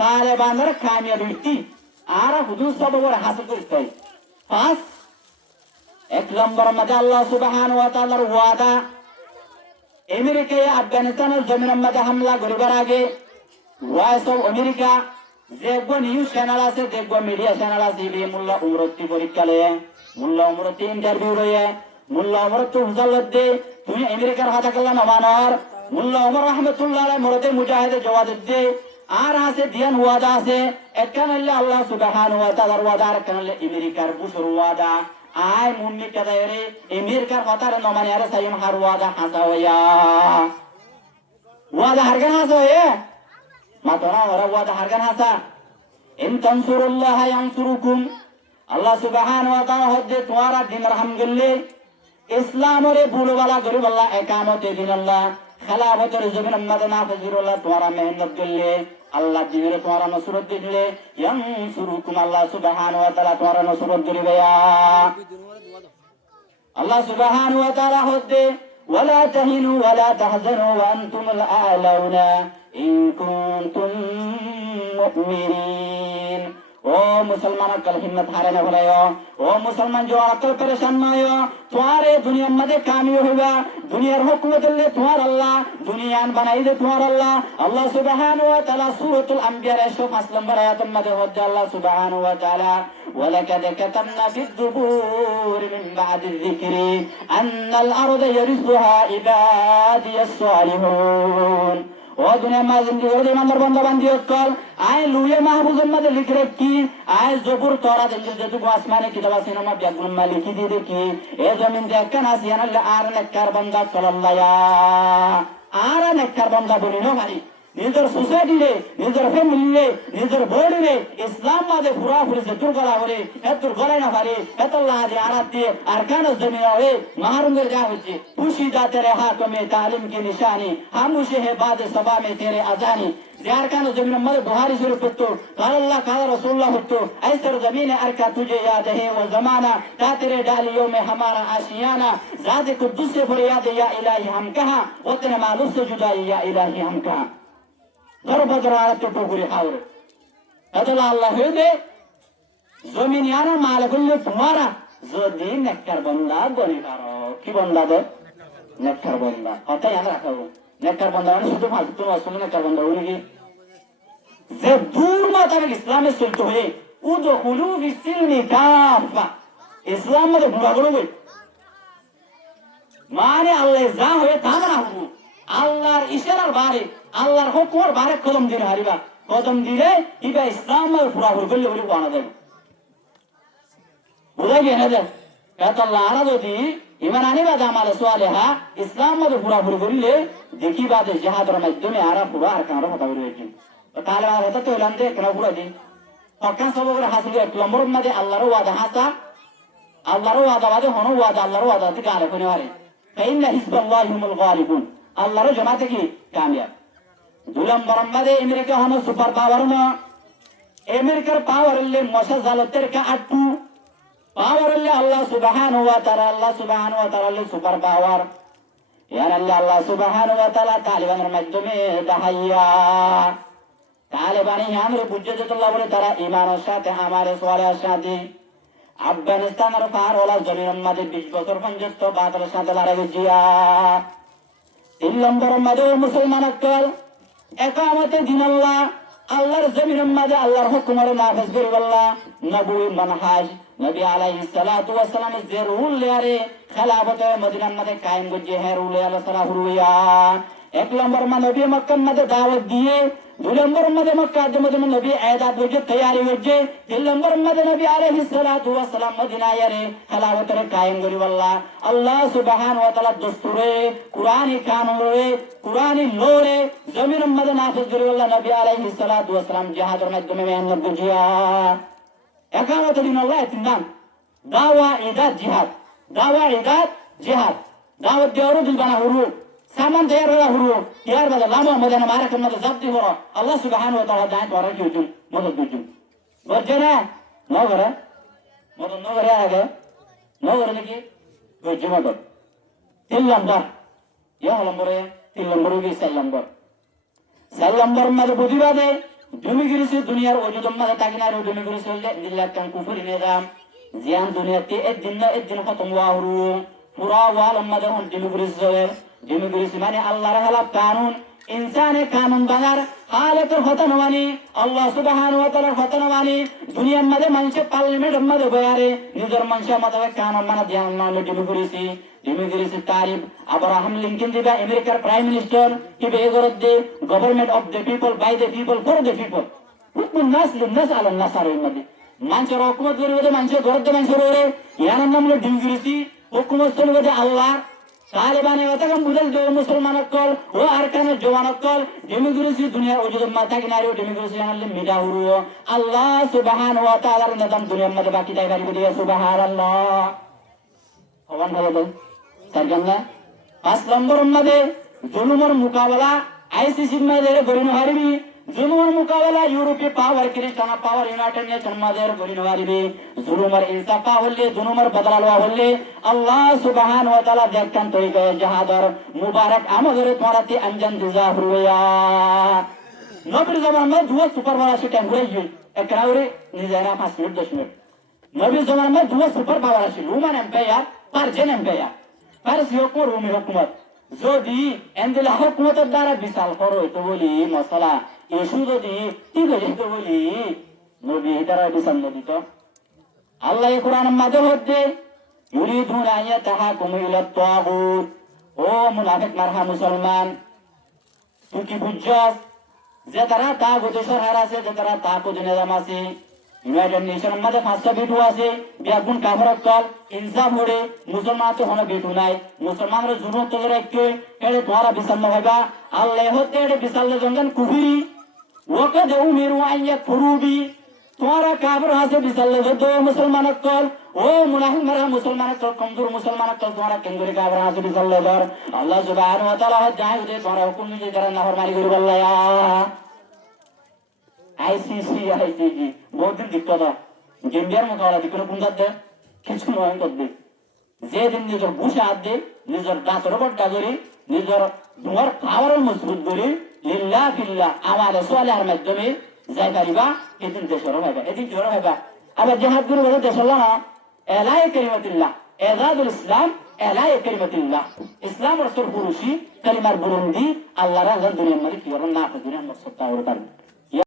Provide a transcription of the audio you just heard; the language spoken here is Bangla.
তালেবানের কামিয়াবি আর হুজুর সবর হাসিল করতে পাঁচ এক নম্বর মধ্যে আল্লাহ সুবহানাহু ওয়া তাআলার ওয়াদা আমেরিকায় আফগানিস্তানের জমিনের মধ্যে হামলা করিবার আগে ভয়েস অফ আমেরিকা দেখবো নিউজ চ্যানেল আছে, দেখবো মিডিয়া চ্যানেল আছে, মোল্লা উমরতি পরীক্ষা লয়ে মোল্লা উমরতি ইন্টারভিউ লয়ে মোল্লা উমরতি হুজালত দে তুমি আমেরিকার হাতে কাল্লা নমানর মোল্লা উমর রহমতুল্লাহ মরদে মুজাহিদে জওয়াদ দে আর আছে দিয়ান ওয়াদা আছে একখান আল্লাহ সুবহানাহু ওয়া তাআলার ওয়াদা আর একখান আমেরিকার বুশর ওয়াদা আয় মুন্নি কাদায়রে আমেরিকার কথার নমানি আর সাইম হার ওয়াদা হাসা হইয়া ওয়াদা হারগান হাসা হয়ে মাতরা ওরা ওয়াদা হারগান হাসা ইন তানসুরুল্লাহ ইয়ানসুরুকুম আল্লাহ সুবহানাহু ওয়া তাআলা হদ্দে তোমারা দিন রহম গল্লে ইসলামরে বুলবালা গরিব আল্লাহ একামতে দিন আল্লাহ খেলাফতের জমিন আম্মাদ নাফিজুল্লাহ তোমারা মেহনত গল্লে আল্লাহ দিনের তোমারা নসরত দিলে ইয়ানসুরুকুম আল্লাহ সুবহানাহু ওয়া তাআলা তোমারা নসরত দিবে আল্লাহ সুবহানাহু ওয়া তাআলা হদ্দে ওয়ালা তাহিনু ওয়ালা তাহজানু ওয়া আনতুমুল আ'লাউনা ইন কুনতুম মুমিনিন ও মুসলমান अक्ल हिम्मत हारे न भलायो ओ मुसलमान जो अक्ल परेशान न हो तुम्हारे दुनिया मध्ये कामयाब होगा दुनियार हुकूमत ले तुम्हार अल्लाह दुनियान बनाई दे तुम्हार अल्लाह अल्लाह सुब्हानाहु व तआला सूरतुल अंबिया 105 नंबर आयत मध्ये होते अल्लाह सुब्हानाहु व तआला वलकद कतमना फिद्दुबूर मिन बाद الذिक्रि अन्नल अर्द यरिसुहा इबादियस सालिहुन ओ दुनिया में जिंदगी हो इमानदार बंदा बंदी कल आए लुए महफूज में लिख रखी आए जबुर तौरात इंजिल जतु आसमानी किताब सिनेमा ब्यागुन में लिखी दी देखी ए जमीन देख के नासियान आर नेकर बंदा कलल्लाया आर नेकर बंदा बोली नो भाई निजर सोसाइटी रे निजर फैमिली रे निजर बॉडी रे इस्लाम मादे पूरा पूरी जतुर गला होरे एतुर गला ना भारी एतल्लाह दे आराती अरकान जमीन आवे महरुम जा होची पुशीदा तेरे हाथों में तालीम की निशानी खामोशी है बाद सबा में तेरे अजानी अरकान जमीन मद बुहारी शरीफ तो काल अल्लाह काल रसूलुल्लाह तो ऐसर जमीन अरका तुझे याद है वो जमाना ता तेरे डालियों में हमारा आशियाना ज़ात कुद्दुस से फरियाद या इलाही हम कहां उतने मालूम से जुदाई या इलाही हम कहां दरबदरात तो टोकरी खाओ अदला अल्लाह है दे जमीन याना मालकुल तुम्हारा जो दिन नेकर बंदा बने करो की बंदा दे नेकर बंदा होता याद रखो नेकर बंदा ने शुद्ध फालतू तो असली नेकर बंदा होने की जब दूर मत अगर इस्लाम में सुलतो है उदखुलू फिस्सिल्मी काफा इस्लाम में बुरा करोगे माने अल्लाह जा होए तामना हो আল্লাহর ইশারার বারে আল্লাহর হুকুমের বারে কদম দিন হারিবা কদম দিলে ইবা ইসলামের পুরা হরগলে হরি বানা দেব বুঝা গেছে না এত আল্লাহ আরা যদি ইমান আনিবা জামাল সালেহা ইসলামের পুরা হরগলে দেখি বাদে জিহাদের মাধ্যমে আরা পুরা আর কারো কথা বলবে তাহলে আর হতো তো লান্দে কেন পুরা দিন হকান সবরে হাসিল এক নম্বর মধ্যে আল্লাহর ওয়াদা হাসা আল্লাহর ওয়াদা বাদে হনো ওয়াদা আল্লাহর ওয়াদা থেকে আরে কোনে পারে ফাইন্না হিজবাল্লাহি হুমুল গালিবুন আল্লাহর জামাতে কি কামিয়াব দুলম বরম্বাদে আমেরিকা হনো সুপার পাওয়ার না আমেরিকার পাওয়ার লে মশা জালতের কা আটু পাওয়ার লে আল্লাহ সুবহানাহু ওয়া তাআলা লে সুপার পাওয়ার ইয়ার আল্লাহ সুবহানাহু ওয়া তাআলা তালিবানের মাধ্যমে দাহাইয়া তালিবানি আমরা বুঝতে আল্লাহ বলে তারা ঈমানের সাথে আমারে সোয়ালের সাথে আফগানিস্তানের পার ওলা জমিনের মধ্যে 20 বছর পর্যন্ত বাদলের সাথে লড়াই জিয়া তিন নম্বর মধ্যে মুসলমান আক্কাল একামতে দিন আল্লাহ আল্লাহর জমিনের মধ্যে আল্লাহর হুকুমের নাফিজ করি আল্লাহ নবী মানহাজ নবী আলাইহিস সালাতু ওয়াস সালাম যে রুল লেয়ারে খেলাফতে মদিনার মধ্যে কায়েম করছে হে রুল আল্লাহ সাল্লাল্লাহু হুয়া এক নম্বর নবী মক্কার মধ্যে দাওয়াত দিয়ে দুই নম্বর মধ্যে মক্কা মধ্যে নবী আয়াত বুঝে তৈরি হচ্ছে তিন নম্বর মধ্যে নবী আলাইহিস সালাতু ওয়াস সালাম মদিনায় রে খেলাফতে কায়েম করি আল্লাহ আল্লাহ সুবহানাহু ওয়া তাআলা দস্তুরে কুরআনি কানুনে কুরআনি লোরে জমিনের মধ্যে নাফিজ করি আল্লাহ নবী আলাইহিস সালাতু ওয়াস সালাম জিহাদের মাধ্যমে মেহনত বুঝিয়া একামতে দিন আল্লাহ তিন নাম দাওয়া ইদাত জিহাদ দাওয়াত দেওয়ার দিল বানা হুরু सामान तैयार हो हुरु यार बदा लामो मदन मारे कम मद जब्ती हो अल्लाह सुब्हानाहु व तआला दाय तोरा की जुम मदद दुजुम बजना नो करे मदद नो करे आगे नो करे की कोई जुमा दो तीन नंबर या नंबर है तीन नंबर की सेल नंबर मद बुद्धि बादे ডুমিগিরিছি দুনিয়ার ওজুদম মাঝে থাকি না রে ডুমিগিরিছি হলে দিল্লাহ কাম কুফরি নিজাম জিয়ান দুনিয়াতে একদিন খতম ওয়াহরু পুরা ওয়াল উম্মাদের হন ডুমিগিরিছি মানে আল্লাহর খেলাফ কানুন ইনসানে কানুন বানার খালেকের হতন মানি আল্লাহ সুবহানাহু ওয়া তাআলার হতন মানি দুনিয়ার মাঝে মানুষের পার্লামেন্টের মাঝে বয়ারে নিজের মানুষের মাঝে কানুন মানা ধ্যান মানে ডুমিগিরিছি তারিফ আব্রাহাম লিঙ্কন দিবা আমেরিকার প্রাইম মিনিস্টার কি বেগরত the government of the people by the people for the people হুকুম নাস লিনাস আলা নাসারের মধ্যে মানুষের হুকুমত করে মানুষের গরদ মানুষের ওরে ইয়ার নাম হলো ডুমিগিরিছি হুকুমত চলবে আল্লাহ তালেবানে ওটাকে বুঝাল দো মুসলমান কল ও আরকানের জওয়ান কল ডেমিগ্রেসি দুনিয়ার ওজুদ মাথা কিনারে ডেমিগ্রেসি আনলে মিডা হুরু আল্লাহ সুবহানাহু ওয়া তাআলার নিজাম দুনিয়ার মধ্যে বাকি তাই বাড়ি দিয়ে সুবহানাল্লাহ ভগবান ভালো দেন সারগান্না 5 নম্বর মধ্যে জুলুমের মোকাবেলা আইসিসির মধ্যে গরিন হারিবি জুলুমের মোকাবেলা ইউরোপীয় পাওয়ার খ্রিস্টান পাওয়ার ইউনাইটেড নেশন মধ্যে গরিন হারিবি জুলুমের ইনসাফা হলে জুলুমের বদলা লওয়া হলে আল্লাহ সুবহানাহু ওয়া তাআলা দেখতাম তরিকায় জাহাদর মুবারক আমাদের তোরাতে আঞ্জাম দিজা হুয়া নবীর জামানার মধ্যে দুয়া সুপার পাওয়ার সেটা ঘুরে গিয়ে একরাউরে নিজেরা 5 মিনিট 10 মিনিট নবীর জামানার মধ্যে দুয়া সুপার পাওয়ার আছে রোমান এম্পায়ার পার্সিয়ান এম্পায়ার পারসীয় কো রোমি হুকুমত যদি এন্দিলা হুকুমতের দ্বারা বিশাল করো তো বলি মশলা ইস্যু যদি কি বলি তো বলি নবী দ্বারা বিশাল নদী তো আল্লাহ কোরআনের মাঝে হচ্ছে ইউরিদুনা ইয়াতাহাকুমু ইলা তাগুত ও মুনাফিক মারহা মুসলমান তুই কি বুঝছস যে তারা তাগুতের সরকার আছে যে তারা তাগুতের নিজাম আছে ইউনাইটেড নেশনের মধ্যে 500 বিটু আছে বিয়াগুন কাফরত কল ইনসাফ হড়ে মুসলমান তো হন বিটু নাই মুসলমানরা জুনুত তো রাখতে এড়ে তোরা বিশাল হইবা আল্লাহ হতে এড়ে বিশাল জঙ্গন কুফরি ওকে দেউ মিরু আইয়া ফুরুবি তোরা কাফর আছে বিশাল দো মুসলমান কল ও মুনাফিক মারা মুসলমান কল কমজোর মুসলমান কল তোরা কেঙ্গুরি কাফর আছে বিশাল দর আল্লাহ সুবহানাহু ওয়া তাআলা যায় দে তোরা হুকুম নিজে করা না ফরমানি করি বল্লায়া আইসিসি বহুদিন দিক্ত গেম্বিয়ার মোকাবেলা দিকে কোন দে কিছু নয় করবে যেদিন নিজের বুসে হাত দে নিজের দাঁতের ওপর ডাগরি নিজের তোমার পাওয়ার মজবুত করি লিল্লাহ ফিল্লাহ আমার সোয়ালের মাধ্যমে যাই পারিবা এদিন দেশের ভাইবা এদিন জোর ভাইবা আবার জাহাদ গুরু বলে দেশ না এলাই করিমাতিল্লাহ এজাদুল ইসলাম এলাই করিমাতিল্লাহ ইসলাম রসুল পুরুষি কালিমার বুরুন্দি আল্লাহ রাজন দুনিয়ার মধ্যে কি করবেন না দুনিয়ার মধ্যে সত্তা করতে পারবেন